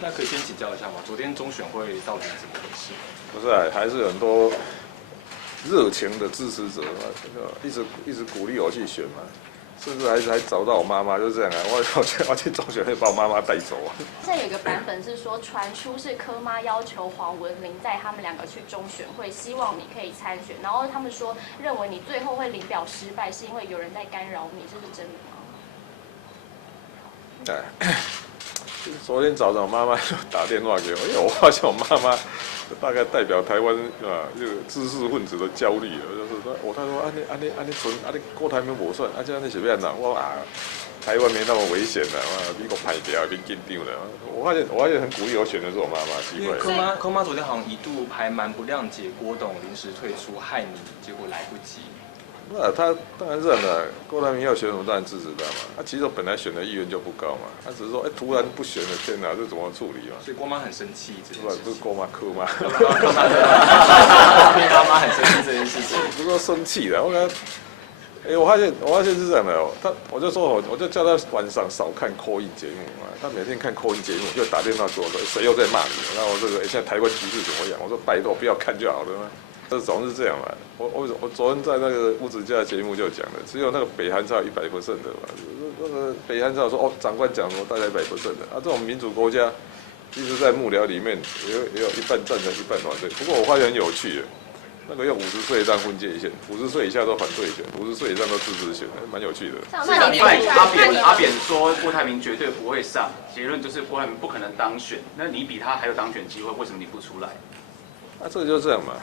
那可以先请教一下吗？昨天中选会到底怎么回事？不是啊，还是很多热情的支持者嘛，一直鼓励我去选嘛。甚至还找到我妈妈，就这样啊！我去中选会把我妈妈带走啊。现在有一个版本是说，传出是柯妈要求黄文玲带他们两个去中选会，希望你可以参选。然后他们说，认为你最后会领表失败，是因为有人在干扰你，这是真的吗？哎，昨天早上我妈妈就打电话给我，因为我发现我妈妈大概代表台湾这个知识分子的焦虑了，就是说，他说安尼存郭台铭无算，这样你随便啦，我台湾没那么危险的，美国派掉变紧张了。我发现很鼓励我选的是我妈妈，奇怪。柯妈昨天好像一度还蛮不谅解郭董临时退出，害你结果来不及。他当然认了，郭台铭要选，我们当然支持他嘛。其实我本来选的意愿就不高嘛，他只是说，突然不选了，天哪，这怎么处理嘛？所以郭妈很生气，不是郭妈，柯妈。妈妈很生气这件事情。不是说生气的，我感觉，我发现是这样的哦。我就说，我就叫他晚上少看call in节目嘛。他每天看call in节目，就打电话给我说，谁又在骂你？然后我现在台湾局势怎么样？我说拜托不要看就好了嘛。这总是这样嘛。我昨天在那个吴子嘉的节目就讲了，只有那个北韩才有100%的嘛。那个北韩才有说长官讲说大概100%的啊，这种民主国家，其实在幕僚里面也有一半赞成一半反对。不过我发现很有趣的，那个用50岁当分界线，50岁以下都反对选，50岁以上都支持选，蛮有趣的。阿扁说郭台铭绝对不会上，结论就是郭台铭不可能当选。那你比他还有当选机会，为什么你不出来？这个就这样嘛。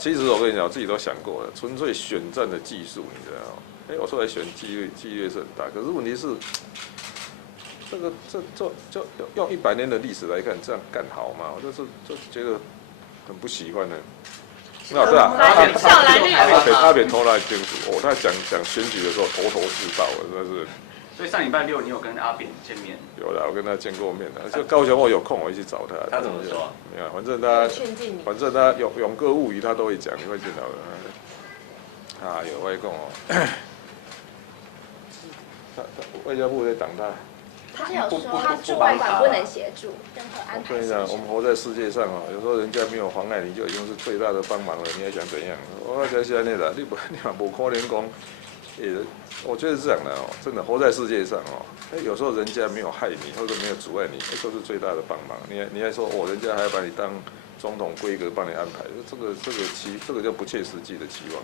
其实我跟你讲，我自己都想过了，纯粹选战的技术，你知道吗？我出来选几率是很大，可是问题是，就用100年的历史来看，这样干好吗？我就觉得很不喜欢的。那对啊，阿扁投来清楚，他讲选举的时候头头是道，真的是。所以上礼拜6你有跟阿扁见面？有的，我跟他见过面的。就高雄我有空我会去找他。他怎么说？反正他永歌物语他都会讲，你会见到的。有外公哦。他外交部在挡他。他是有说他驻外馆不能协助任何安排。我跟你讲，我们活在世界上有时候人家没有妨碍你，就已经是最大的帮忙了。你还想怎样？我讲是安尼啦，你嘛无可能讲。我觉得是这样的真的活在世界上有时候人家没有害你或者没有阻碍你，都是最大的帮忙。你还说人家还要把你当总统规格帮你安排，这个就不切实际的期望。